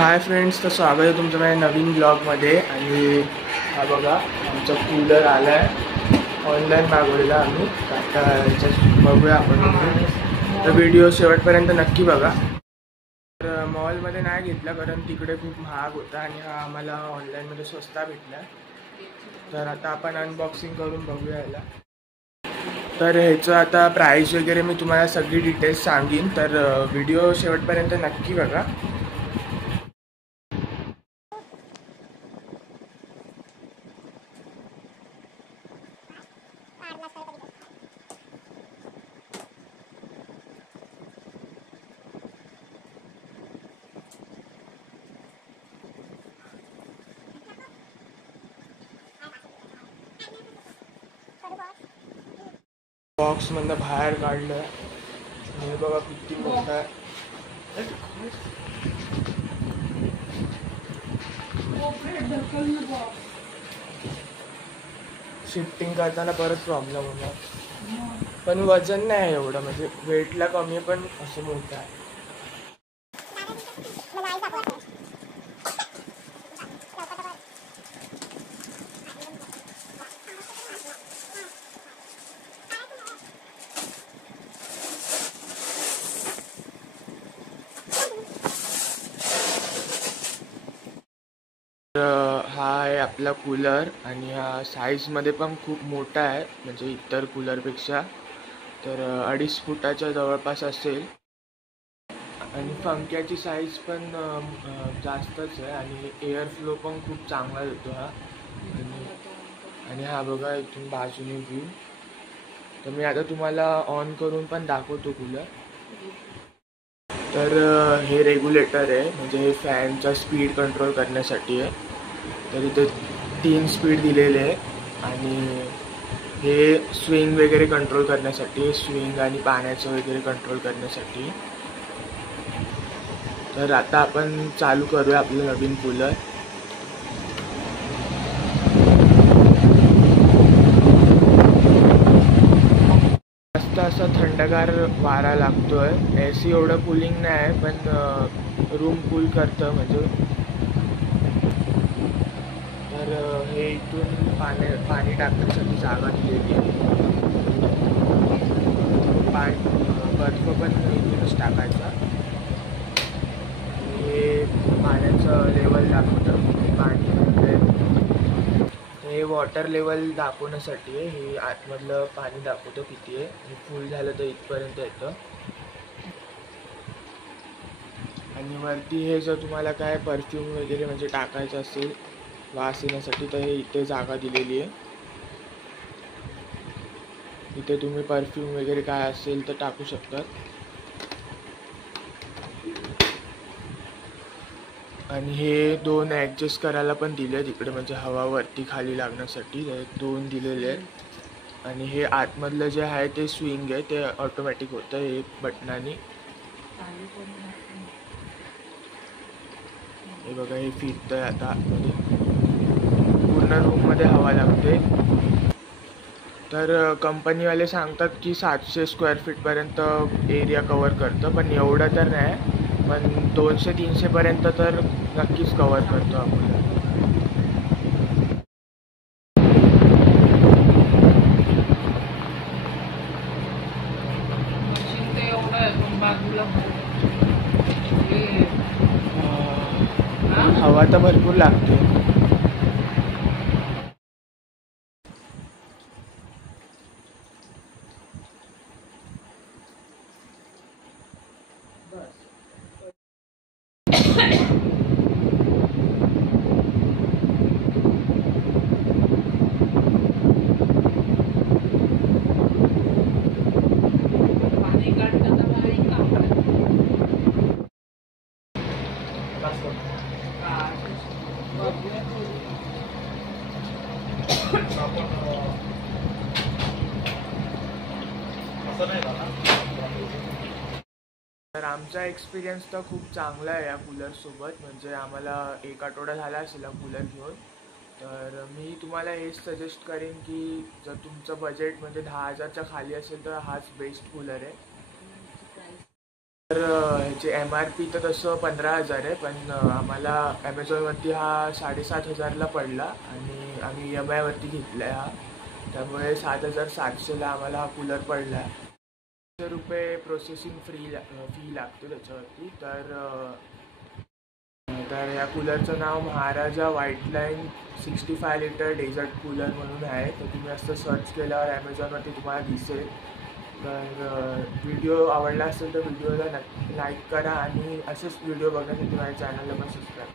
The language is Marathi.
हाय फ्रेंड्स, तर स्वागत आहे तुमचं माझ्या नवीन ब्लॉगमध्ये. आणि हा बघा आमचा कूलर आला आहे, ऑनलाईन मागवलेला आम्ही. आता याच्यात बघूया आपण, तर व्हिडिओ शेवटपर्यंत नक्की बघा. तर मॉलमध्ये नाही घेतला कारण तिकडे खूप महाग होता आणि हा आम्हाला ऑनलाईनमध्ये स्वस्ता भेटला. तर आता आपण अनबॉक्सिंग करून बघूया याला. तर ह्याचं आता प्राईस वगैरे मी तुम्हाला सगळी डिटेल्स सांगीन, तर व्हिडिओ शेवटपर्यंत नक्की बघा. बॉक्समधनं बाहेर काढलं, हे बघा किती मोठा आहे. शिफ्टिंग करताना परत प्रॉब्लेम होणार, पण वजन नाही एवढं, म्हणजे वेटला कमी आहे पण असं मोठं आहे. हा आहे आपला कूलर आणि हा साईजमध्ये पण खूप मोठा आहे, म्हणजे इतर कूलरपेक्षा. तर 2.5 फुटाच्या जवळपास असेल आणि पंख्याची साईज पण जास्तच आहे आणि एअर फ्लो पण खूप चांगला देतो हा. आणि हा बघा इथून बाजूने व्ह्यू. तर मी आता तुम्हाला ऑन करून पण दाखवतो कूलर. तर हे रेग्युलेटर आहे, म्हणजे हे फॅनचा स्पीड कंट्रोल करण्यासाठी आहे. तर इथे 3 स्पीड दिलेले आहे आणि हे स्विंग वगैरे कंट्रोल करण्यासाठी, स्विंग आणि पाण्याचं वगैरे कंट्रोल करण्यासाठी. तर आता आपण चालू करूया आपलं नवीन कूलर. मस्त असा थंडगार वारा लागतोय. AC एवढं कूलिंग नाही आहे, पण रूम कूल करतं म्हणजे. तर हे इथून पाणी टाकण्यासाठी जागा दिलेली आहे. बर्फ पण इथूनच टाकायचा. हे पाण्याचं लेवल दाखवतं, पाणी म्हणजे हे वॉटर लेवल दाखवण्यासाठी आहे. हे आतमधलं पाणी दाखवतं किती आहे, हे फुल झालं तर इथपर्यंत येतं. आणि वरती हे जर तुम्हाला काय परफ्यूम वगैरे म्हणजे टाकायचं असेल वास येण्यासाठी, तर हे इथे जागा दिलेली आहे. इथे तुम्ही परफ्यूम वगैरे काय असेल तर टाकू शकतात. आणि हे 2 ॲडजस्ट करायला पण दिले आहेत इकडे, म्हणजे हवा वरती खाली लागण्यासाठी 2 दिलेले आहेत. आणि हे आतमधलं जे आहे ते स्विंग आहे, ते ऑटोमॅटिक होतं हे बटनानी. हे बघा हे फिरतंय आता आतमध्ये, पूर्ण रूममध्ये हवा लागते. तर कंपनीवाले सांगतात की 700 स्क्वेअर फीटपर्यंत एरिया कवर करतं, पण एवढं तर नाही, पण 200-300पर्यंत तर नक्कीच कवर करतो आपण. हवा तर भरपूर लागते. तर आमचा एक्सपिरियन्स तर खूप चांगला आहे या कूलरसोबत, म्हणजे आम्हाला 1 आठवडा झाला असेल हा कूलर घेऊन. तर मी तुम्हाला हेच सजेस्ट करेन की जर तुमचं बजेट म्हणजे 10,000च्या खाली असेल तर हाच बेस्ट कूलर आहे. तर ह्याचे MRP तर तसं 15,000 आहे, पण आम्हाला ॲमेझॉनवरती हा 7,500ला पडला आणि आम्ही EMI वरती घेतला आहे हा, त्यामुळे 7,700ला आम्हाला हा कूलर पडला आहे. ₹100 प्रोसेसिंग फी लागतो त्याच्यावरती. तर या कूलरचं नाव Maharaja white line 65 litre desert cooler म्हणून आहे. तर तुम्ही असं सर्च केल्यावर ॲमेझॉनवरती तुम्हाला दिसेल. तर व्हिडिओ आवडला असेल तर व्हिडिओला नक्की लाईक करा आणि असेच व्हिडिओ बघण्यासाठी माझ्या चॅनलला पण सबस्क्राईब करा.